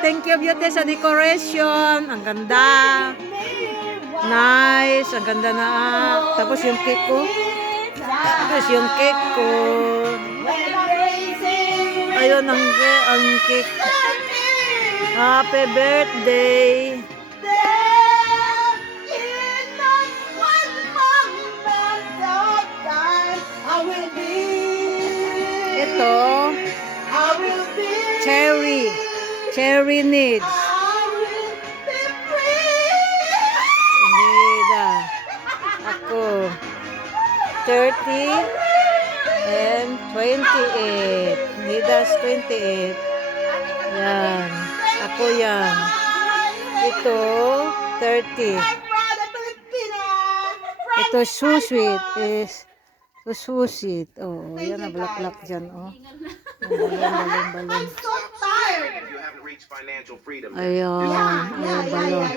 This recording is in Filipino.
Thank you, beauty, sa decoration. Ang ganda. Nice. Ang ganda na. Tapos yung cake ko. Ayun, ang cake. Happy birthday. Ito. Cherry needs. Nida. Ako. 30 and 28. Nida's 28. Yan. Ako yan. Ito, 30. Ito, so sweet. So sweet. Oh, yan na black dyan. Oh. Balon. Ayun, balon.